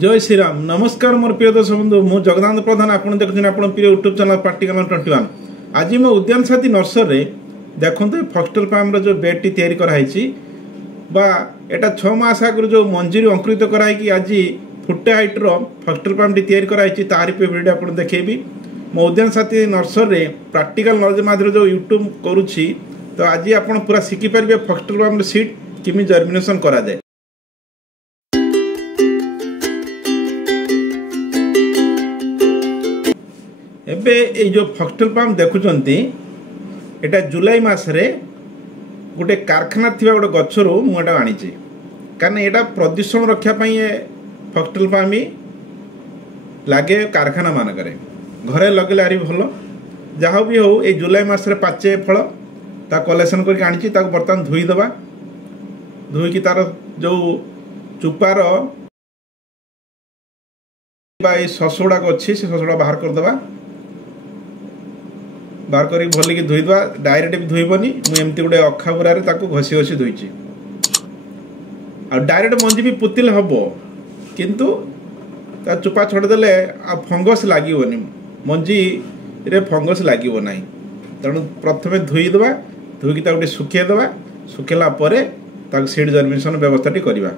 जय श्री राम नमस्कार मोर प्रिय दर्शक बंधु मु जगदानंद प्रधान आप देखते आप प्रिय यूट्यूब चैनल प्रैक्टिकल 21 आज मो उद्यान साथी नर्सरी देखते फॉक्सटेल फार्म जो बेड टी कराई बा एटा 6 मास आगु जो मंजूरी अंकुरित कराई आज फुटे हाइट्र फॉक्सटेल फार्म टी कराई तारी पे वीडियो आप देखेबी मो उद्यान साथी नर्सरी प्रैक्टिकल नॉलेज माध्यम जो यूट्यूब करुच्ची तो आज आप पूरा शिखिपारे फॉक्सटेल फार्म सीड किमी जर्मिनेशन करा जाए। एबे ये जो फॉक्सटेल फार्म देखुचंती एटा जुलाई मासरे गोटे कारखाना थिबा गोटे गछरु मुटा आनीची कारण एटा प्रदूषण रक्षा पाई फॉक्सटेल फार्म लागे कारखाना मानकरे घरे लगले आरी भल जहाँ भी हो ये जुलाई मासरे पाचे फल ता कलेक्शन करके आनीची ताको बर्तमान धोई दबा धोई तार जो चुपार शस गुड़ाक अच्छी से शस गुड़ा बाहर करदे बाहर कर भल कि धोईदे डायरेक्ट भी धोबनी मुझे गोटे अखा बुरारे घसी घसी धोई आ डायरेक्ट मंजी भी पुतिले हम किंतु ता चुपा छड़देले आ फंगस लगे मंजी रे फंगस लगे ना तेणु प्रथम धोईदे धोईकी गोटे सुखेदेवा सुखेला सीड जर्मिनेशन व्यवस्था करवा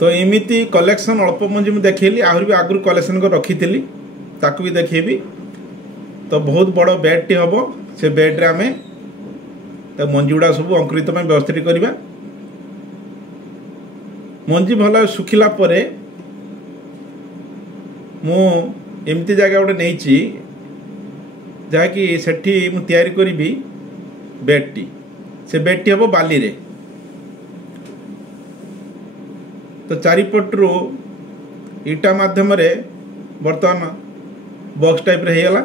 तो एमती कलेक्शन अल्प मंजी मुझे देखली आहरी भी आगुरी कलेक्शन कर रखी ताकू भी देखेबी तो बहुत बड़ बेड टी हम से बेड्रे आम मंजी गुड़ा सब अंकुरित व्यवस्था करवा मंजी भल सुखिला परे मु एमती जगह गोटे नहीं जहाँकि सेठी मु तैयारी करी बेड टी से बेड टी हम बाली रे तो चारिपटू इटा माध्यम बर्तमान बॉक्स टाइप रे हेगला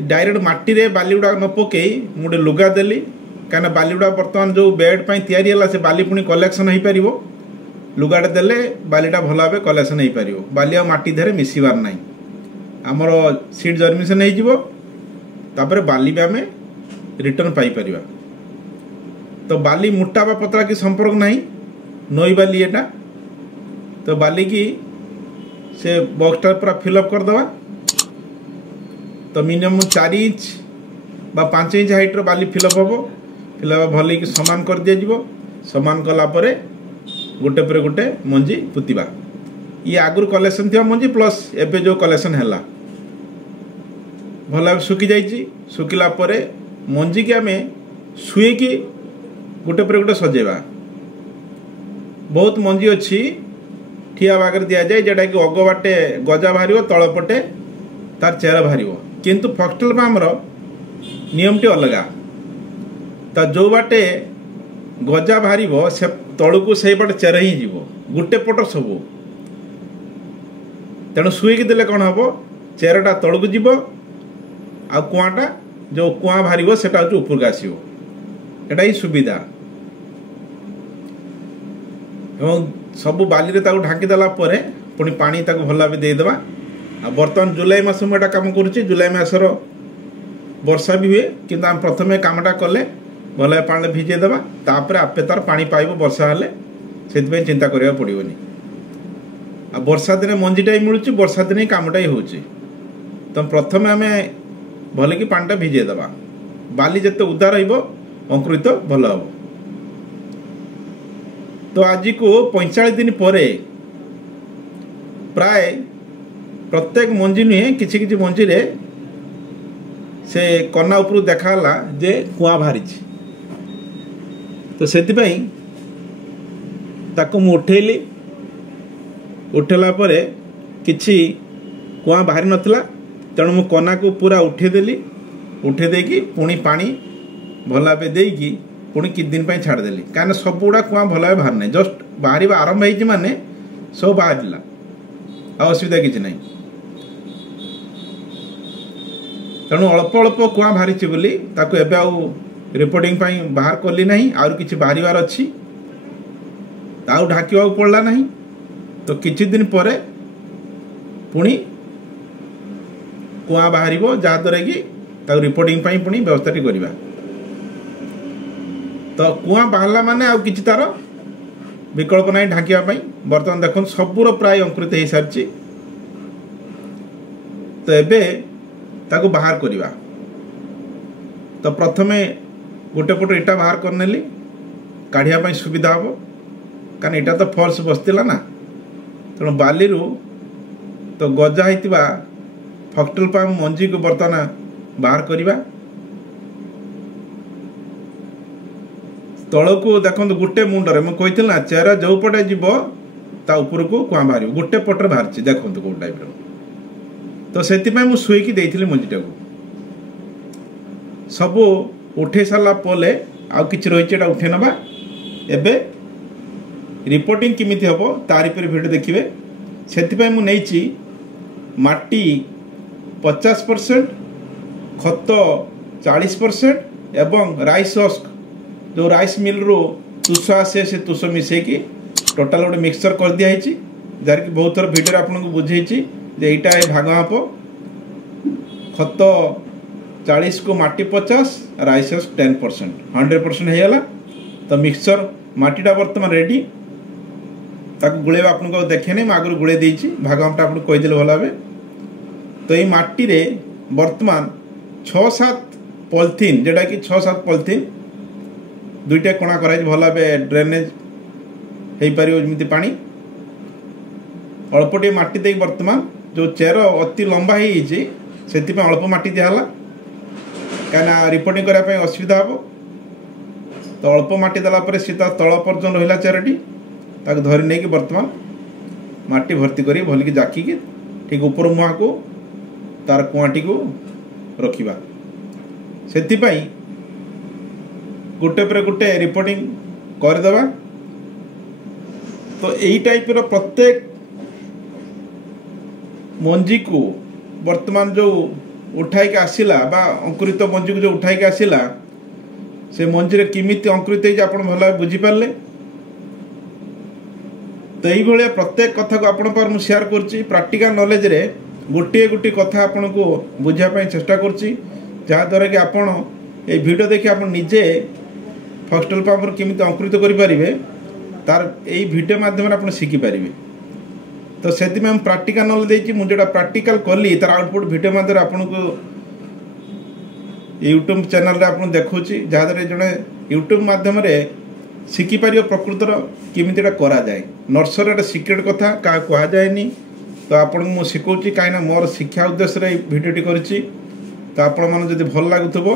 डायरेक्ट माटी रे बाली गुड़ा न पकई मुझे लुगा देली कहीं बाली गुड़ा बर्तमान जो बेड पर तैयारी है से बाली पुणी कलेक्शन हो पार लुगाटे देले बालीटा भल भाव कलेक्शन हो पार बाली आ माटी देहरे मिसबार ना आमर सीड जर्मिनेशन हो बाली भी आम रिटर्न पाइपर तो बाली मोटा बा पतला की संपर्क ना नई बाली एटा तो बाली की से बॉक्सटा पूरा फिलअप करदे तो मिनिमम 4 इंच बा 5 इंच हाइट्र बाली फिलअप हम फिलअप भल कि सामान कर दिया सामान कलापर गोटे पर गोटे मंजी पुतिबा ये आगुरी कलेक्शन थी मंजी प्लस एबे जो कलेक्शन है भल भाव सुखी जाइए सुखिला मंजी की आम शुएकी गोटे पर गोटे सजेबा बहुत मंजी अच्छी ठिया भाग दि जाए जोटा कि अग बाटे गजा बाहर तलपटे तार चेर बाहर किंतु फॉक्सटेल फार्म नियम टी अलगा तो जो बाटे गजा बाहर से तलू को से बाटे चेर ही जीव गोटे पट सब तेणु शुईकी देले कौन हम चेरटा तलू को जीव आ कुआटा जो कुआ बाहर से ऊपर आसो एटा ही सुविधा एवं सब बाली रे ढांकीदेला पुणी पानी भल भाव देदेबा आ बर्तमान जुलाई मास मुझे कम करुच्ची जुलाई मासर वर्षा भी हुए किंतु आम प्रथम कामटा कले भल भाव पानी भिजेदेबा तापर आपे तार पानी पाइब वर्षा हेले से चिंता करा पड़ोनी आ वर्षा दिन मंजीटा ही मिलूँ वर्षा दिन ही कामटा ही होची तो प्रथम आम भल कि पानीटा भिजेदेबा बाली जिते उदा अंकुरित भल हम तो आज को 45 दिन पर प्राय प्रत्येक मंजी नुहे किसी किसी मंजी रे से कना उपर देखाला जे कुआ बाहरी तो से मु उठेली उठेला परे किछि कुआ बाहरी नथिला तेणु मु कना को पूरा उठेदेली उठेदेकी पुणी पानी भल भाव देकी पुणी कि दिन पर छाड़देली कहीं सब गुड़ा कुआ भल भाव बाहर ना जस्ट बाहर आरंभ हो माने सब बाहर असुविधा किसी ना तेणु अल्प अल्प कुआ बाहरी बोली रिपोर्टिंग बाहर कली ना आउ कि बाहर अच्छी आउ ढाक पड़ा ना तो किछि दिन पर पुणी कुआ बाहर जहाद्वारा कि रिपोर्टिंग पुणी व्यवस्था करवा तो कुआ बाहरला माने आउ किछि तार विकल्प ना ढांकिया बर्तमान देखो सबूर प्राय अंकुरित हो सारी। तो एबे ताको बाहर करवा। तो प्रथमे गोटे पट इटा बाहर करनेली काढ़िया सुविधा हम कारण इटा तो फॉल्स बसला ना तेणु बाली तो गजा होता फक्टल पाम मंजी को बर्तमान बाहर करवा। तल को देखो गोटे मुंडरे मुझे ना चेहरा जो पटे जीव ता ऊपर को कुआ बाहर गोटे पटर बाहर देखो कौ टाइप तो से शुईकी देती मंजीटा को सब उठे सारा पोले आउ कि रही उठे नवा। एबे रिपोर्टिंग किमिति हम तारी पर वीडियो देखिए से मुझे माटी 50% खत 40% एवं राइस हस्क जो राइस मिल रू तुष आसे से तुष मिसेकी टोटाल गोटे मिक्सचर कर दिखाई जार कि बहुत थर वीडियो आपको बुझे यहीटा भाग माप खत 40 को माटी 50 राइस हस्क 10% 100% होगा। तो मिक्सचर माटीटा बर्तमान रेडी ताको गुड़ेबा आपको देखे नहीं आगुरी गुड़े देती भाग मापटा आपको कहीदे भल भाव। तो ये माटी रे बर्तमान 6-7 पॉलिथीन जोटा कि 6-7 पॉलिथीन दुईटा कणा कर भल भाव ड्रेनेज हो पार जमी पानी अल्पटे माटी दे बर्तमान जो चेर अति लंबा से अल्प माटी दिहला कहीं रिपोर्टिंग करने असुविधा हम। तो अल्प माटी देला सी तल पर्यटन रहा चेरटी ताक धरी नहीं कि बर्तमान माटी भर्ती कर भलिक जाकिकी ठीक ऊपर मुहाँ को तार कुआटी को रखा से गोटे पर गोटे रिपोर्टिंग करदेवा। तो यही टाइप प्रत्येक मंजी को वर्तमान जो उठाई आसला बा अंकुरित मंजी को जो उठाई आसला से मंजी किमिति अंकुरित आप भल बुझीपारे। तो ये प्रत्येक कथा को आपण शेयर कर प्राक्टिकल नॉलेज रे गोटे गोटे कथा आपन को बुझापी चेष्टा करद्वारा कि आपण ये वीडियो देखिए आप निजे फक्सटेल पाम्पर केमिति अंकुरित करें तार यही वीडियो माध्यम आप शिखिपारे। तो से प्राक्टिकल नॉलेज देती मुझे जो प्राक्टिकल कली तार आउटपुट वीडियो माध्यम आपको यूट्यूब चैनल आप देखा जहाँद्वारा जड़े यूट्यूब माध्यम शिखिपार प्रकृतर केमिति करा जाए नर्सरी गोटे सिक्रेट कथा क्या कहुए। तो आपन को शिखौची कहीं मोर शिक्षा उद्देश्य भिडियोटी करी। तो आपण मैंने जब भल लगुव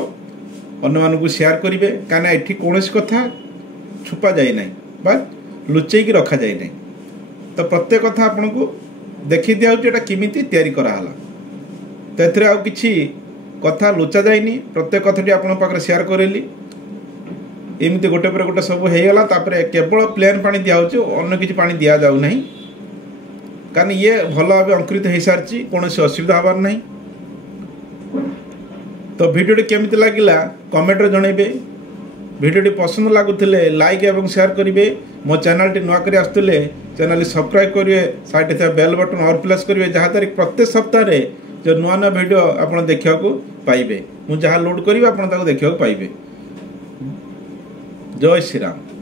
अन्य मानक शेयर करेंगे कहीं ये कौन कथा छुपा जाए ना बा लुचेक रखा जाए ना। तो प्रत्येक कथा आपन को देखी दिया किमिति तैयारी कराला। तो एथिरे आउ किछि कथा लुचा जाए प्रत्येक कथाटी आपन पाखरे शेयर करेली एमती गोटे पर गोटे सब होगा। केवल प्लेन पानी दिखाई अन्य किसी पानी दि जाऊ ना कारण ये भल भाव अंकुरित हो सारी कौन असुविधा हबार ना। तो वीडियोटी केमिति लागिला कमेंट रे जणेबे। वीडियोटी पसंद लगुले लाइक एवं शेयर करेंगे। मो चैनल नुआ कर आसुले चैनल सब्सक्राइब करेंगे साइड थे बेल बटन और प्रेस करेंगे जहाँद्वारा प्रत्येक सप्ताह जो नुआ नुआ वीडियो आप देखा पाइबे मुझे जहाँ लोड करी आप देखा पाइबे। जय श्री राम।